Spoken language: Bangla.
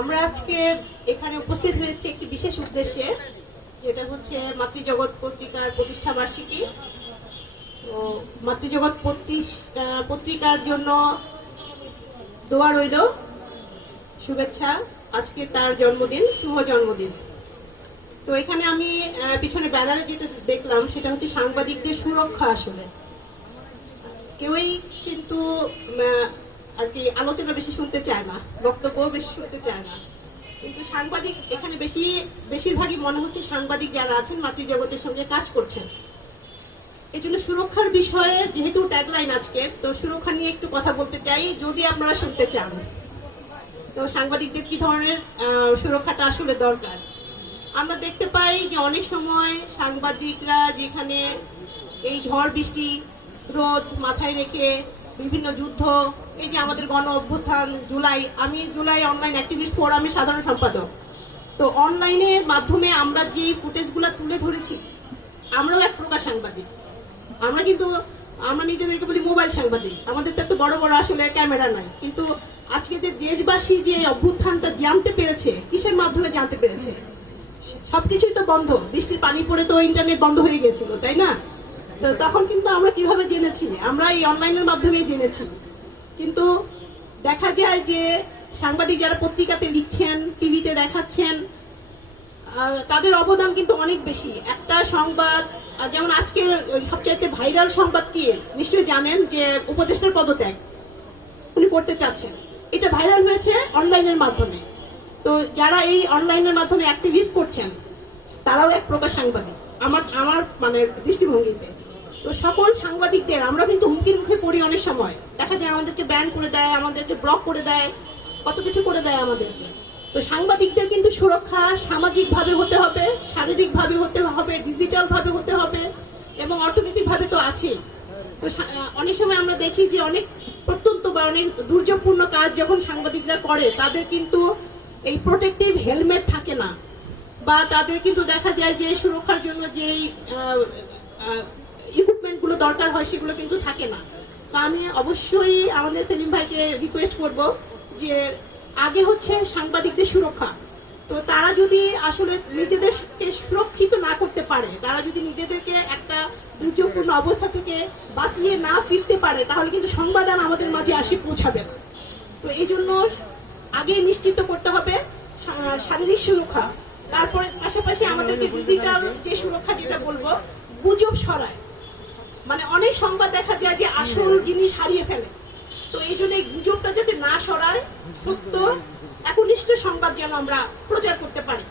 আমরা আজকে এখানে উপস্থিত হয়েছি একটি বিশেষ উদ্দেশ্যে, যেটা হচ্ছে মাতৃজগৎ পত্রিকার প্রতিষ্ঠা বার্ষিকী। তো মাতৃজগৎ পত্রিকার জন্য দোয়া রইল, শুভেচ্ছা। আজকে তার জন্মদিন, শুভ জন্মদিন। তো এখানে আমি পিছনে ব্যানারে যেটা দেখলাম সেটা হচ্ছে সাংবাদিকদের সুরক্ষা। আসলে কেউই কিন্তু আর কি আলোচনা বেশি শুনতে চায় না, বক্তব্য বেশি শুনতে চায় না, কিন্তু সাংবাদিক এখানে বেশিরভাগই মনে হচ্ছে সাংবাদিক যারা আছেন মাতৃজগতের সঙ্গে কাজ করছেন। এই জন্য সুরক্ষার বিষয়ে যেহেতু ট্যাগলাইন আজকের, তো সুরক্ষা নিয়ে একটু কথা বলতে চাই, যদি আপনারা শুনতে চান। তো সাংবাদিকদের কি ধরনের সুরক্ষাটা আসলে দরকার? আমরা দেখতে পাই যে অনেক সময় সাংবাদিকরা যেখানে এই ঝড় বৃষ্টি রোদ মাথায় রেখে বিভিন্ন যুদ্ধ, এই যে আমাদের গণ অভ্যুত্থান আমি জুলাই অনলাইন অ্যাক্টিভিস্ট ফোরামের সাধারণ সম্পাদক। তো অনলাইনের মাধ্যমে আমরা যে ফুটেজগুলো তুলে ধরেছি, আমরাও এক প্রকার সাংবাদিক। আমরা নিজেদেরকে বলি মোবাইল সাংবাদিক, আমাদের তো এত বড় বড় আসলে ক্যামেরা নাই, কিন্তু আজকে যে দেশবাসী যে অভ্যুত্থানটা জানতে পেরেছে, কিসের মাধ্যমে জানতে পেরেছে? সবকিছুই তো বন্ধ, বৃষ্টির পানি পড়ে তো ইন্টারনেট বন্ধ হয়ে গেছিল, তাই না? তো তখন কিন্তু আমরা কিভাবে জেনেছি? আমরা এই অনলাইনের মাধ্যমেই জেনেছি। কিন্তু দেখা যায় যে সাংবাদিক যারা পত্রিকাতে লিখছেন, টিভিতে দেখাচ্ছেন, তাদের অবদান কিন্তু অনেক বেশি। একটা সংবাদ, যেমন আজকের সবচাইতে ভাইরাল সংবাদ কি নিশ্চয়ই জানেন, যে উপদেষ্টার পদত্যাগ উনি করতে চাচ্ছেন। এটা ভাইরাল হয়েছে অনলাইনের মাধ্যমে। তো যারা এই অনলাইনের মাধ্যমে অ্যাক্টিভিস্ট করছেন তারাও এক প্রকার সাংবাদিক আমার মানে দৃষ্টিভঙ্গিতে। তো সকল সাংবাদিকদের আমরা কিন্তু হুমকির মুখে পড়ি। অনেক সময় দেখা যায় আমাদেরকে ব্যান করে দেয়, আমাদেরকে ব্লক করে দেয়, কত কিছু করে দেয় আমাদেরকে। তো সাংবাদিকদের কিন্তু সুরক্ষা সামাজিকভাবে হতে হবে, শারীরিকভাবে হতে হবে, ডিজিটালভাবে হতে হবে, এবং অর্থনৈতিকভাবে তো আছেই। তো অনেক সময় আমরা দেখি যে অনেক প্রত্যন্ত বা অনেক দুর্যোগপূর্ণ কাজ যখন সাংবাদিকরা করে, তাদের কিন্তু এই প্রোটেক্টিভ হেলমেট থাকে না, বা তাদের কিন্তু দেখা যায় যে সুরক্ষার জন্য যেই ইকুইপমেন্টগুলো দরকার হয় সেগুলো কিন্তু থাকে না। তো আমি অবশ্যই আমাদের সেলিম ভাইকে রিকোয়েস্ট করব যে আগে হচ্ছে সাংবাদিকদের সুরক্ষা। তো তারা যদি আসলে নিজেদেরকে সুরক্ষিত না করতে পারে, তারা যদি নিজেদেরকে একটা দুর্যোগপূর্ণ অবস্থা থেকে বাঁচিয়ে না ফিরতে পারে, তাহলে কিন্তু সংবাদ আমাদের মাঝে পৌঁছাবে না। তো এই জন্য আগে নিশ্চিত করতে হবে শারীরিক সুরক্ষা। তারপরে পাশাপাশি আমাদেরকে ডিজিটাল যে সুরক্ষা, যেটা বলবো, গুজব সরায়। মানে অনেক সংবাদ দেখা যায় যে আসল জিনিস হারিয়ে ফেলে। তো এই জন্য গুজবটা যাতে না সরায়, সত্য একনিষ্ঠ সংবাদ যেন আমরা প্রচার করতে পারি।